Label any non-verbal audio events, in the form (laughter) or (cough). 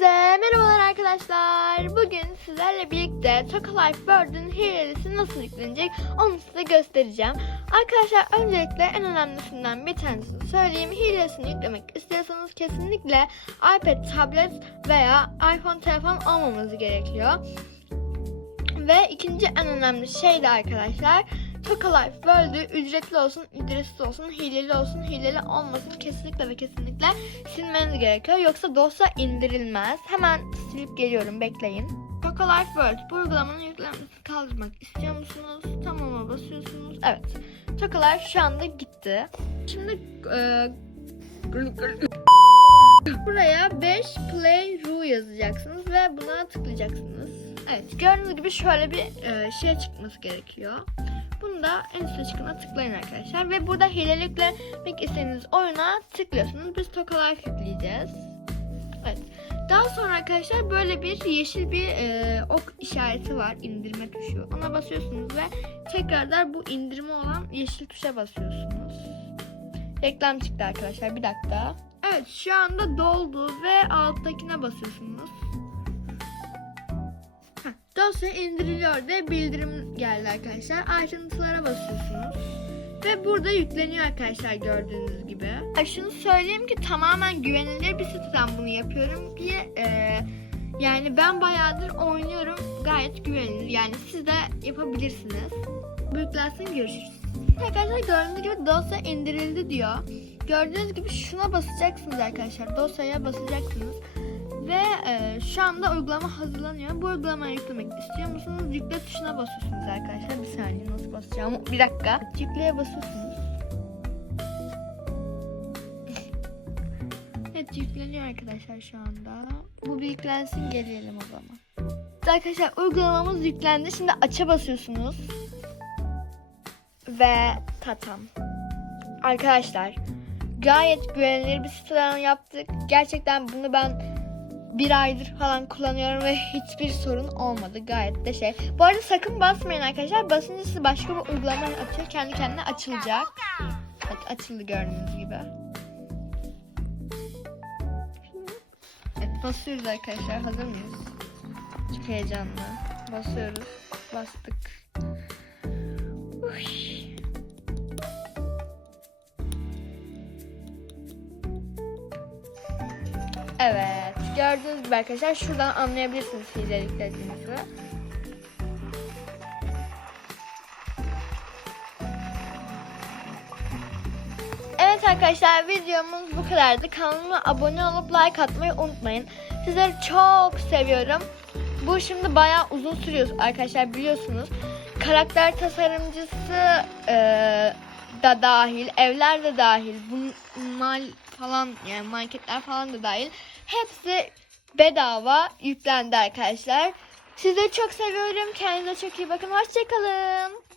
Hepinize merhabalar arkadaşlar. Bugün sizlerle birlikte Toka Life World'ün hilesi nasıl yüklenecek onu size göstereceğim. Arkadaşlar öncelikle en önemlisinden bir tanesini söyleyeyim. Hilesini yüklemek istiyorsanız kesinlikle iPad, tablet veya iPhone telefon olmaması gerekiyor. Ve ikinci en önemli şey de arkadaşlar Toka Life World'ü ücretli olsun, ücretsiz olsun, hileli olsun, hileli olmasın kesinlikle ve kesinlikle silmeniz gerekiyor. Yoksa dosya indirilmez. Hemen silip geliyorum bekleyin. Toka Life World bu uygulamanın yüklenmesini kaldırmak istiyor musunuz? Tamam'a basıyorsunuz. Evet. Toka Life şu anda gitti. Şimdi e, buraya 5 Play Ru yazacaksınız ve buna tıklayacaksınız. Evet gördüğünüz gibi şöyle bir e, şey çıkması gerekiyor. Bunu da en üstte çıkana tıklayın arkadaşlar. Ve burada hileli yüklemek istediğiniz oyuna tıklıyorsunuz. Biz Toka Life yükleyeceğiz. Evet. Daha sonra arkadaşlar böyle bir yeşil bir e, ok işareti var. indirme tuşu. Ona basıyorsunuz ve tekrardan bu indirme olan yeşil tuşa basıyorsunuz. Reklam çıktı arkadaşlar. Bir dakika. Evet şu anda doldu ve alttakine basıyorsunuz. Heh, Dosya indiriliyor diye bildirim geldi arkadaşlar. Ayrıntılara basıyorsunuz. Ve burada yükleniyor arkadaşlar gördüğünüz gibi. Şunu söyleyeyim ki tamamen güvenilir bir siteden bunu yapıyorum diye e, yani ben bayağıdır oynuyorum gayet güvenilir. Yani siz de yapabilirsiniz. Büyüklensin görüşürüz. Arkadaşlar gördüğünüz gibi dosya indirildi diyor. Gördüğünüz gibi şuna basacaksınız arkadaşlar. Dosyaya basacaksınız. Ve e, şu anda uygulama hazırlanıyor. Bu uygulamayı yüklemek istiyor musunuz? Yükle tuşuna basıyorsunuz arkadaşlar. Bir saniye nasıl basacağım? Bir dakika. Yükleye basıyorsunuz. (laughs) Evet yükleniyor arkadaşlar şu anda. Bu bir yüklensin gelelim o zaman. Arkadaşlar uygulamamız yüklendi. Şimdi aça basıyorsunuz. Ve tatam. Arkadaşlar gayet güvenilir bir siteden yaptık. Gerçekten bunu ben bir aydır falan kullanıyorum ve hiçbir sorun olmadı. Gayet de şey. Bu arada sakın basmayın arkadaşlar. Basınca size başka bir uygulama atıyor. Kendi kendine açılacak. Evet açıldı gördüğünüz gibi. Evet basıyoruz arkadaşlar. Hazır mıyız? Çok heyecanlı. Basıyoruz. Bastık. Uy. Gördüğünüz gibi arkadaşlar şuradan anlayabilirsiniz hileliklediğinizi. Evet arkadaşlar videomuz bu kadardı. Kanalıma abone olup like atmayı unutmayın. Sizleri çok seviyorum. Bu şimdi bayağı uzun sürüyor arkadaşlar biliyorsunuz. Karakter tasarımcısı eee, da dahil, evler de dahil, bu mal falan yani marketler falan da dahil. Hepsi bedava yüklendi arkadaşlar. Sizleri çok seviyorum. Kendinize çok iyi bakın. Hoşçakalın.